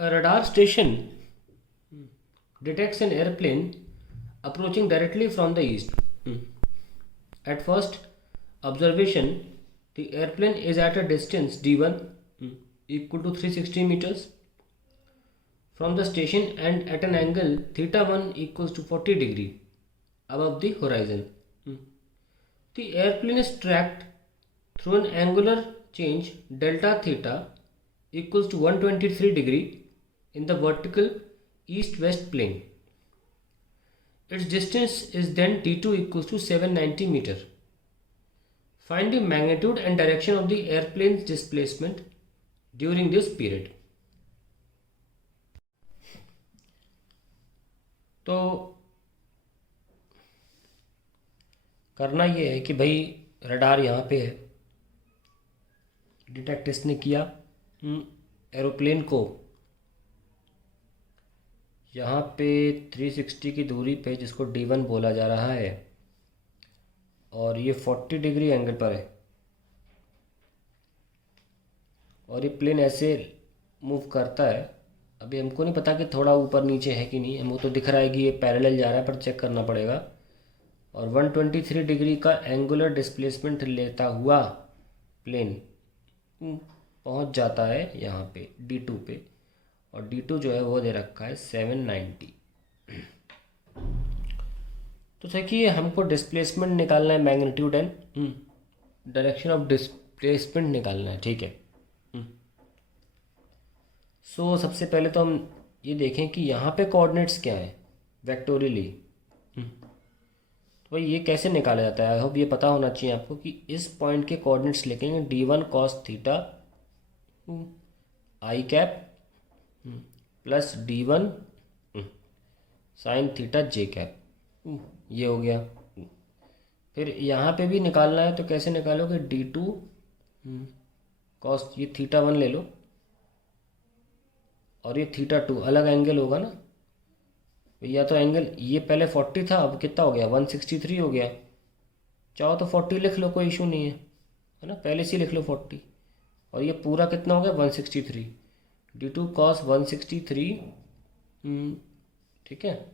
A radar station detects an airplane approaching directly from the east. At first observation, the airplane is at a distance d1 equal to 360 meters from the station and at an angle theta 1 equals to 40 degree above the horizon. The airplane is tracked through an angular change delta theta equals to 123 degree in the vertical east-west plane. Its distance is then d2 equals to 790 meter. Find the magnitude and direction of the airplane's displacement during this period. तो करना ये है कि भाई radar यहाँ पे है, detect इसने किया एरोप्लेन को यहाँ पे 360 की दूरी पे, जिसको d1 बोला जा रहा है, और ये 40 डिग्री एंगल पर है और ये प्लेन ऐसे मूव करता है। अभी हमको नहीं पता कि थोड़ा ऊपर नीचे है कि नहीं, हमको तो दिख रहा है कि ये पैरेलल जा रहा है, पर चेक करना पड़ेगा। और 123 डिग्री का एंगुलर डिस्प्लेसमेंट लेता हुआ प्लेन पहुंच जाता है यहाँ पे d2 पे, और d2 जो है वो दे रखा है 790। तो देखिए हमको डिस्प्लेसमेंट निकालना है, magnitude and direction of displacement निकालना है, ठीक है। सो सबसे पहले तो हम ये देखें कि यहाँ पे कोऑर्डिनेट्स क्या है वेक्टोरियली। तो भाई ये कैसे निकाला जाता है, आई होप ये पता होना चाहिए आपको कि इस पॉइंट के कोऑर्डिनेट्स लिखेंगे d1 cos theta i cap plus d1 sine theta j cap, ये हो गया। फिर यहाँ पे भी निकालना है, तो कैसे निकालोगे, d2 cos, ये थीटा 1 ले लो और ये थीटा 2, अलग एंगल होगा ना, या तो एंगल ये पहले 40 था, अब कितना हो गया 163 हो गया। चाहो तो 40 लिख लो, कोई इशू नहीं है ना, पहले से लिख लो 40, और ये पूरा कितना हो गया 163, d2 cos 163, ठीक है।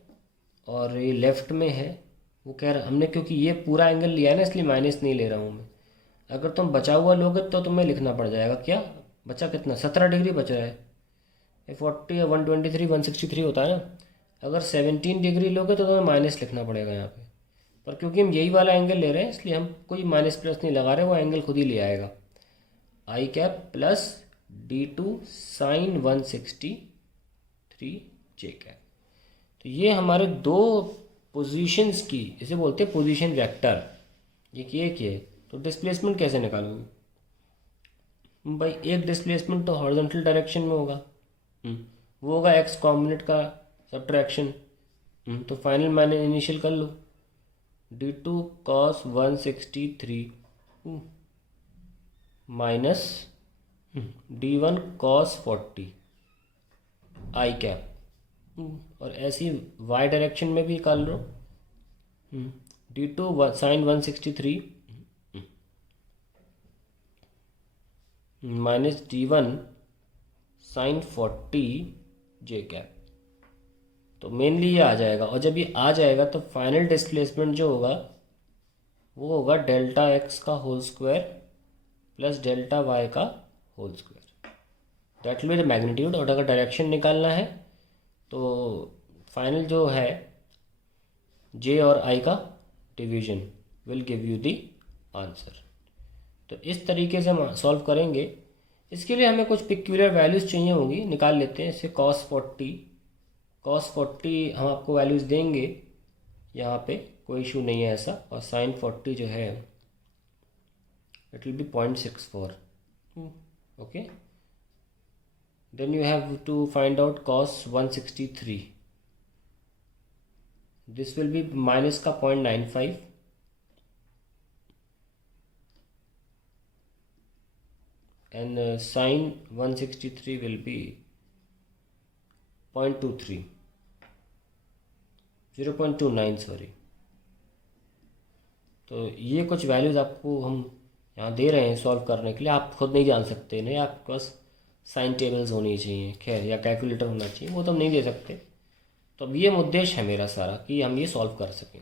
और ये लेफ्ट में है, वो कह रहा हमने, क्योंकि ये पूरा एंगल लिया है ना इसलिए माइनस नहीं ले रहा हूँ मैं। अगर तुम बचा हुआ लोगे तो तुम्हें लिखना पड़ जाएगा, क्या बचा, कितना 17 डिग्री बच रहा है। 40 या 123 163 होता है ना, अगर 17 डिग्री लोगे तो तुम्हें माइनस लिखना पड़ेगा यहाँ पे, पर क्योंकि हम यही वाला एंगल ले रहे हैं इसलिए हम कोई माइनस प्लस नहीं लगा रहे, वो एंगल खुद ही ले आएगा। आई कैप प्लस d2 साइन 163 जे कैप। तो ये हमारे दो पोजीशंस की, इसे बोलते हैं पोजीशन वेक्टर, ये है। तो डिस्प्लेसमेंट कैसे निकालोगे भाई, एक डिस्प्लेसमेंट तो हॉरिजॉन्टल डायरेक्शन में होगा, वो होगा एक्स कॉम्पोनेंट का सब्ट्रैक्शन। तो फाइनल मैंने इनिशियल कर लो, d2 cos 163 minus d1 cos 40 I cap, और ऐसी y डायरेक्शन में भी निकाल लो, d2 sine 163 minus d1 sine 40 J cap. तो मेनली ये आ जाएगा, और जब ये आ जाएगा तो फाइनल डिस्प्लेसमेंट जो होगा वो होगा डेल्टा एक्स का whole square plus delta y का whole square, that will be the magnitude. और अगर डायरेक्शन निकालना है तो फाइनल जो है जे और आई का division will give you the answer. तो इस तरीके से हम सॉल्व करेंगे। इसके लिए हमें कुछ पिक्यूलियर वैल्यूज़ चाहिए होंगी, निकाल लेते हैं। इससे cos 40 हम आपको वैल्यूज़ देंगे, यहाँ पे कोई इशू नहीं है ऐसा। और sin 40 जो है it will be 0.64, okay. Then you have to find out cos 163, this will be minus का 0.95, and sin 163 will be 0.23, 0.29 sorry. तो ये कुछ वैल्यूज़ आपको हम यहाँ दे रहे हैं सॉल्व करने के लिए, आप खुद नहीं जान सकते, नहीं आपके पास साइन टेबल्स होनी चाहिए, खैर, या कैलकुलेटर होना चाहिए, वो तो हम नहीं दे सकते। तो अब ये उद्देश्य है मेरा सारा कि हम ये सॉल्व कर सकें।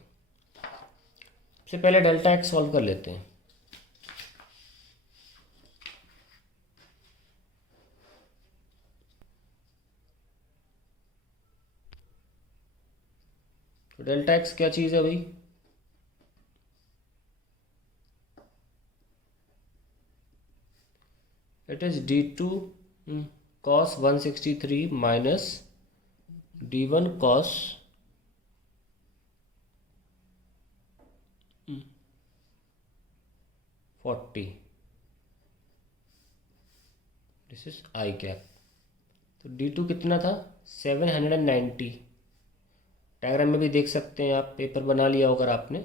सबसे पहले डेल्टा एक्स सॉल्व कर लेते हैं। तो डेल्टा एक्स क्या चीज़ है भाई? It is d2 cos 163 minus d1 cos 40। This is I cap. तो d2 कितना था? 790। डायग्राम में भी देख सकते हैं आप, पेपर बना लिया होगा आपने।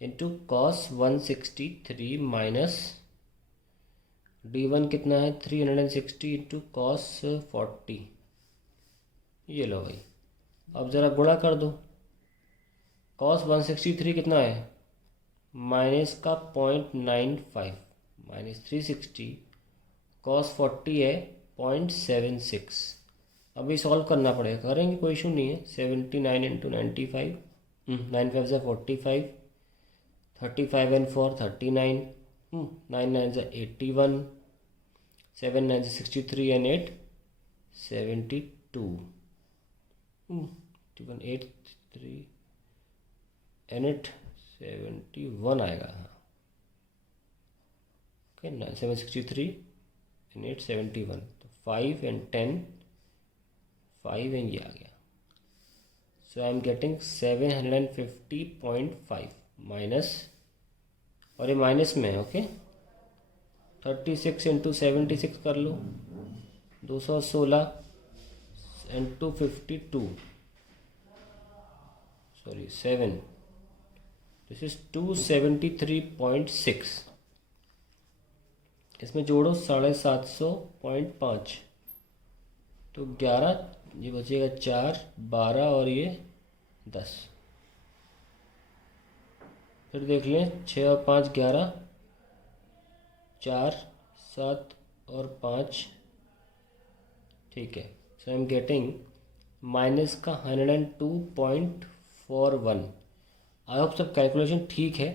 इंटू cos 163 माइनस d1 कितना है? 360 इंटू cos 40। ये लो भाई, अब ज़रा गुणा कर दो। cos 163 कितना है? माइनस का 0.95 माइनस 360, cos 40 है 0.76। अभी सॉल्व करना पड़ेगा, करेंगे, कोई इशू नहीं है। 79 इंटू 95, 9 5 से 45, 35 एंड 4 39, 9 9 से 81, 7 9 से 63 एंड 8 72, 81 8 3 एंड 8 71 आएगा। हाँ, ओके, 763 एंड 8 71, तो 5 एंड 10 5 एंड ये आ गया। सो आई एम गेटिंग 750.5 माइनस, और ये माइनस में है, ओके। 36 इंटू 76 कर लो, 216 एंड 252, सॉरी 7, दिस इज 273.6। इसमें जोड़ो 750.5, तो 11, ये बचेगा 4, 12 और ये 10। फिर देख लें, 6 और 5 11, 4 7 और 5, ठीक है। सो आई एम गेटिंग माइनस का 102.41। आई होप सब कैलकुलेशन ठीक है।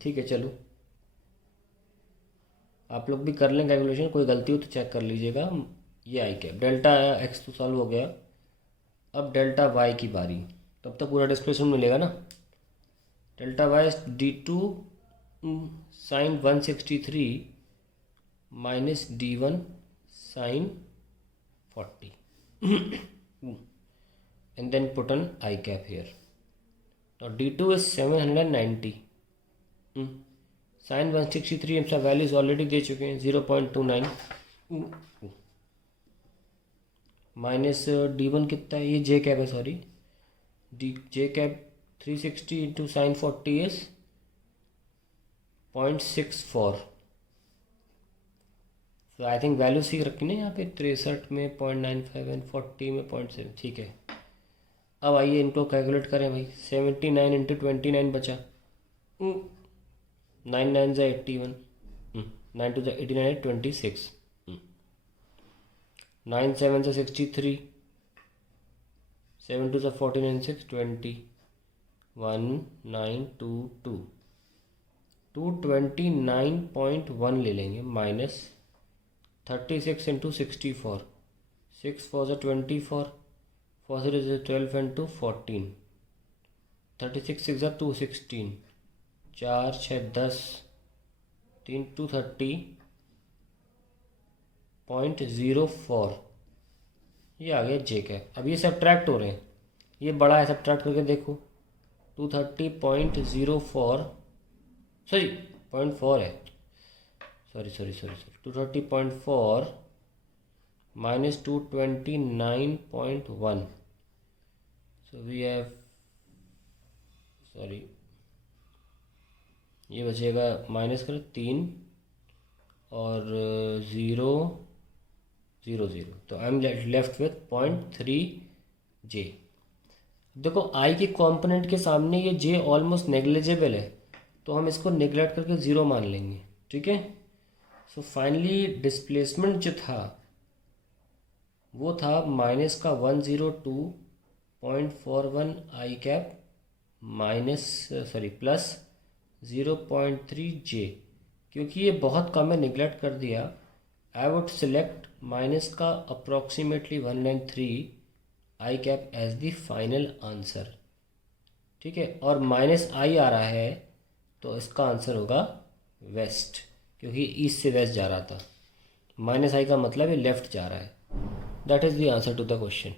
ठीक है, चलो आप लोग भी कर लें कैलकुलेशन, कोई गलती हो तो चेक कर लीजिएगा। ये आई कैप, डेल्टा एक्स तो सॉल्व हो गया। अब डेल्टा वाई की बारी, तब तक पूरा डिस्प्लेसमेंट मिलेगा ना। Delta Y d2 sine 163 minus d1 sine 40 and then put an I cap here. Now d2 is 790. Sin 163 हम सब वैल्यूज ऑलरेडी दे चुके हैं, 0.29 माइनस d1 कितना है? ये जे कैप है, sorry, D J cap 360 into sine 40 is 0.64। तो आई थिंक वैल्यू सीख रखी ना यहाँ पे, 63 में 0.95 एंड 40 में 0.7, ठीक है। अब आइए इनको कैलकुलेट करें भाई। 79 इंटू 29 बचा, 9 9 से 81, 9 2 से 89 26, 9 7 से 63, 7 2 से 49 6 20, 1922, 229.1 ले लेंगे, माइनस 36 इंटू 64, 6 4 से 24, 4 0 से 12 एंड 2 14, 36 6 से 216, 4 6 10, 3 230.04। ये आ गया जे कैप। अब ये सब्ट्रैक्ट हो रहे हैं, ये बड़ा है, सब्ट्रैक्ट करके देखो। 230.04, सॉरी 0.4 है, sorry 230.4 minus 229.1, so we have, sorry ये बचेगा, माइनस करो 3 और 0 0 0, तो आई एम लेफ्ट विथ 0.3 जे। देखो आई के कंपोनेंट के सामने ये जे ऑलमोस्ट नेग्लिजिबल है, तो हम इसको नेग्लेक्ट करके 0 मान लेंगे, ठीक है। सो फाइनली डिस्प्लेसमेंट जो था वो था माइनस का 102.41 I cap minus sorry plus 0.3 J. क्योंकि ये बहुत कम है, निगलेक्ट कर दिया, आई वुड सिलेक्ट माइनस का approximately 193 I cap as the final answer. ठीक है, और माइनस आई आ रहा है तो इसका आंसर होगा वेस्ट, क्योंकि ईस्ट से वेस्ट जा रहा था। माइनस आई का मतलब है लेफ्ट जा रहा है। That is the answer to the question.